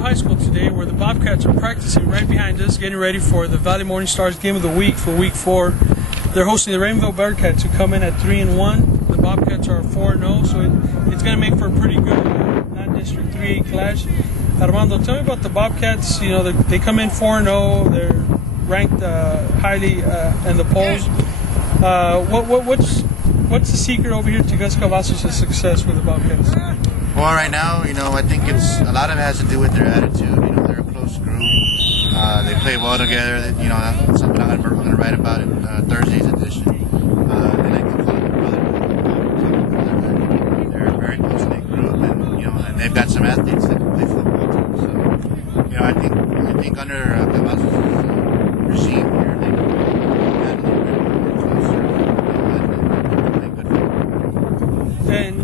Rainville High School today, where the Bobcats are practicing right behind us, getting ready for the Valley Morning Stars game of the week for Week 4. They're hosting the Rainville Bearcats, who come in at 3-1. The Bobcats are 4-0, so it's going to make for a pretty good non-district 3A clash. Armando, tell me about the Bobcats. You know, they come in 4-0. They're ranked highly in the polls. What's the secret over here to Gus Cavazos' success with the Bobcats? Well, right now, you know, I think a lot of it has to do with their attitude. You know, they're a close group. They play well together. You know, that's something I'm going to write about in Thursday's edition. They like to call it brotherhood. They're a very close-knit group, and you know, and they've got some athletes that can play football too. So, you know, I think under Cavazos' regime here, they can work closer and play good football. And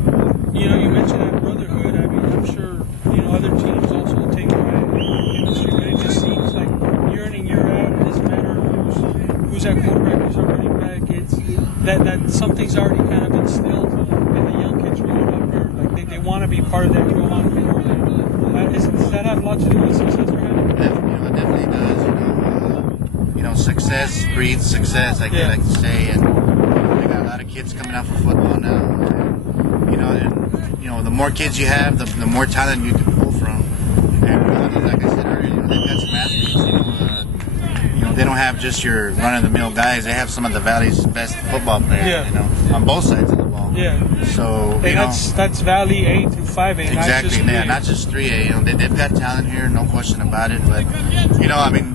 you know, you mentioned that brotherhood. I mean, I'm sure you know other teams also take pride in the chemistry, but it just seems like year in and year out, it doesn't matter who's at quarterback, who's at running back. It's that something's already kind of instilled in the young kids growing up here. Like they want to be part of that Rio Hondo program. Does that have a lot to do with success for him? You know, it definitely does. You know, success breeds success, like they like to say, and they got a lot of kids coming out for football now. And, you know, the more kids you have, the more talent you can pull from. And like I said earlier, you know, they've got some athletes. You know, they don't have just your run-of-the-mill guys. They have some of the Valley's best football players. Yeah. You know, on both sides of the ball. Yeah. So that's Valley A through 5A. Exactly. Not just 3A. You know, they've got talent here, no question about it. But you know, I mean,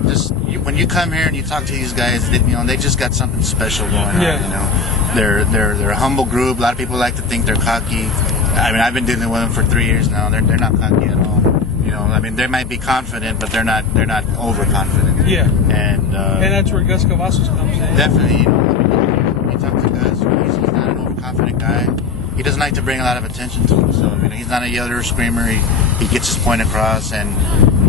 when you come here and you talk to these guys, they just got something special going on. Yeah. You know, they're a humble group. A lot of people like to think they're cocky. I mean, I've been dealing with them for 3 years now. They're not cocky at all. You know, I mean, they might be confident, but they're not overconfident. Yeah. And that's where Gus Cavazos comes in. Definitely. You know, you talk to Gus. He's not an overconfident guy. He doesn't like to bring a lot of attention to himself. You know, he's not a yeller or screamer. He gets his point across, and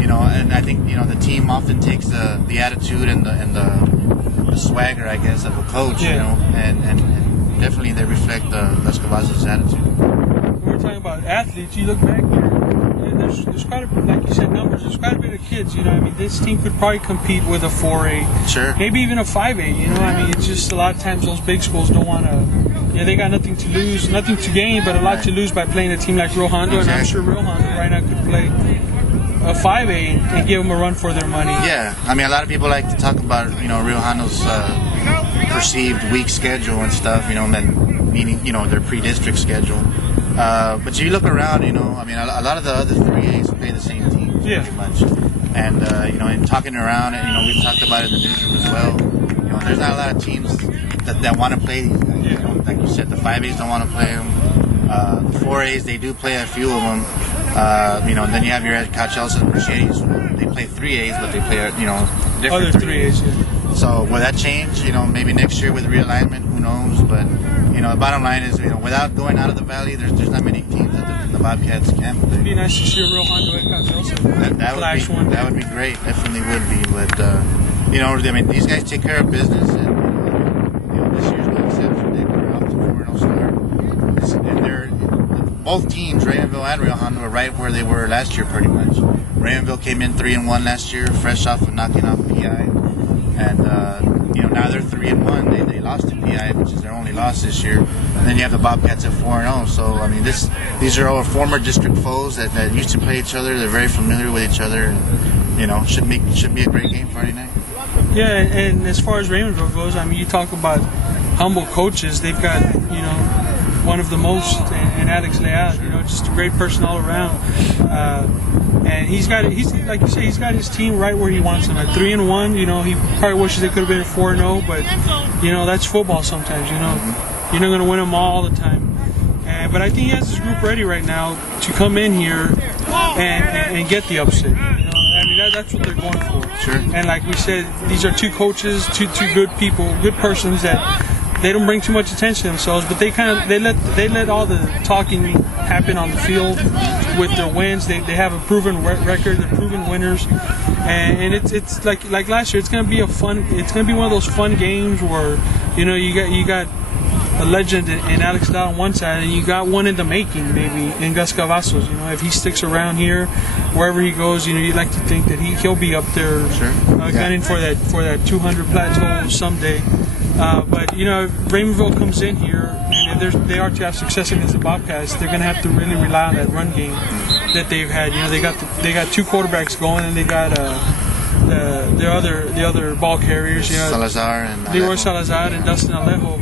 you know, and I think you know the team often takes the attitude and the swagger, I guess, of a coach. Yeah. You know, and definitely they reflect Gus Cavazos' attitude. When we're talking about athletes, you look back here, there's quite a, like you said, numbers. There's quite a bit of kids. You know, I mean, this team could probably compete with a 4A, sure, maybe even a 5A. You know, I mean, it's just a lot of times those big schools don't want to. You know, they got nothing to lose, nothing to gain, but a lot to lose by playing a team like Rio Hondo. Exactly. And I'm sure Rio Hondo right now could play a 5A and give them a run for their money. Yeah, I mean, a lot of people like to talk about, you know, Rio Hondo's perceived weak schedule and stuff, you know, and then meaning, you know, their pre-district schedule. But you look around, you know, I mean, a lot of the other 3As play the same team pretty much. And, you know, in talking around, and, you know, we've talked about it in the newsroom as well, you know, there's not a lot of teams that want to play these guys. You know, like you said, the 5As don't want to play them. The 4As, they do play a few of them. You know, and then you have your Coach Elson and Mercedes. They play 3As, but they play, you know, different other 3As. Yeah. So will that change? You know, maybe next year with realignment, who knows? But you know, the bottom line is, you know, without going out of the Valley, there's not many teams that the Bobcats can play. It'd be nice to see a Rio Hondo at Coach Elson. That would be great. Definitely would be. But you know, I mean, these guys take care of business, and you know, this year's no exception. They're off to 4-0 start. And they're both teams, Rainville and Rio Hondo, are right where they were last year, pretty much. Rainville came in 3-1 last year, fresh off of knocking off PI, and you know, now they're 3-1. They lost to PI, which is their only loss this year. And then you have the Bobcats at 4-0. So I mean, these are all former district foes that used to play each other. They're very familiar with each other, and you know, should be a great game Friday night. Yeah, and as far as Raymondville goes, I mean, you talk about humble coaches. They've got, you know, one of the most, and Alex Leal, you know, just a great person all around. And he's like you say, he's got his team right where he wants them at 3-1. You know, he probably wishes they could have been at 4-0, but you know, that's football sometimes. You know, you're not going to win them all the time. But I think he has his group ready right now to come in here and get the upset. You know, I mean, that's what they're going for. Sure. And like we said, these are two coaches, two good people, good persons that. They don't bring too much attention to themselves, but they let all the talking happen on the field with their wins. They have a proven record. They're proven winners, and it's like last year. It's gonna be one of those fun games where you know you got a legend in Alex Lau on one side, and you got one in the making, maybe in Gus Cavazos. You know, if he sticks around here, wherever he goes, you know, you'd like to think that he'll be up there, gunning for that 200 plateau someday. But you know, if Raymondville comes in here, and if they are to have success against the Bobcats, they're going to have to really rely on that run game that they've had. You know, they got two quarterbacks going, and they got the other ball carriers. You know, Salazar and Leroy Salazar and Dustin Alejo,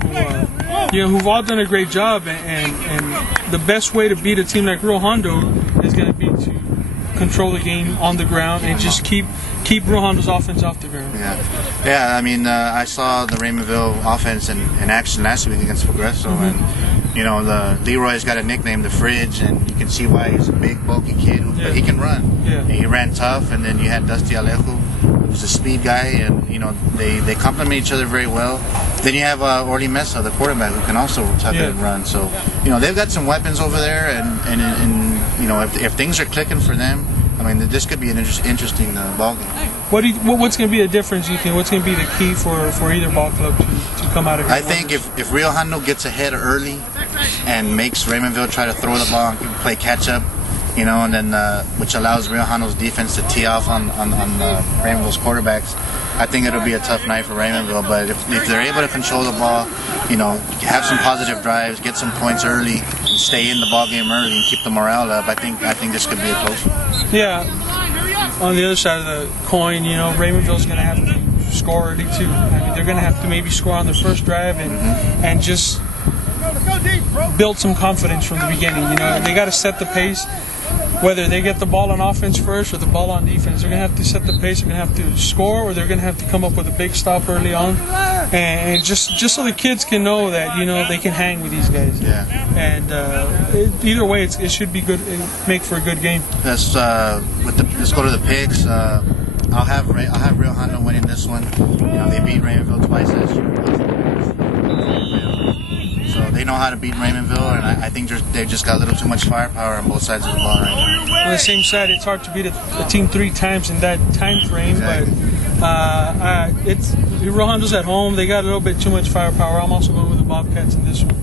who've all done a great job. And the best way to beat a team like Rio Hondo is going to be to control the game on the ground and just keep Rio Hondo's offense off the ground. Yeah. I mean, I saw the Raymondville offense in action last week against Progreso, and you know, the Leroy's got a nickname, the Fridge, and you can see why. He's a big, bulky kid, but he can run. Yeah. And he ran tough, and then you had Dusty Alejo, who's a speed guy, and you know, they complement each other very well. Then you have Orly Mesa, the quarterback, who can also tuck it and run. So you know, they've got some weapons over there, and you know, if things are clicking for them, I mean, this could be an interesting ball game. What's going to be the difference, you think? What's going to be the key for either ball club to come out of here? I think if Rio Hondo gets ahead early and makes Raymondville try to throw the ball and play catch up, you know, and then which allows Rio Hondo's defense to tee off on Raymondville's quarterbacks, I think it'll be a tough night for Raymondville. But if they're able to control the ball, you know, have some positive drives, get some points early, and stay in the ball game early, and keep the morale up, I think this could be a close one. Yeah. On the other side of the coin, you know, Raymondville's going to have to score early too. I mean, they're going to have to maybe score on their first drive and just build some confidence from the beginning. You know, they got to set the pace. Whether they get the ball on offense first or the ball on defense, they're going to have to set the pace. They're going to have to score, or they're going to have to come up with a big stop early on, and just so the kids can know that, you know, they can hang with these guys. Yeah. And either way, it should be good. Make for a good game. Let's go to the picks. I'll have Rio Hondo winning this one. You know, they beat Raymondville twice last year. So they know how to beat Raymondville, and I think they've just got a little too much firepower on both sides of the ball right now. On the same side, it's hard to beat a team 3 times in that time frame, Exactly. But Rio Hondo's at home. They got a little bit too much firepower. I'm also going with the Bobcats in this one.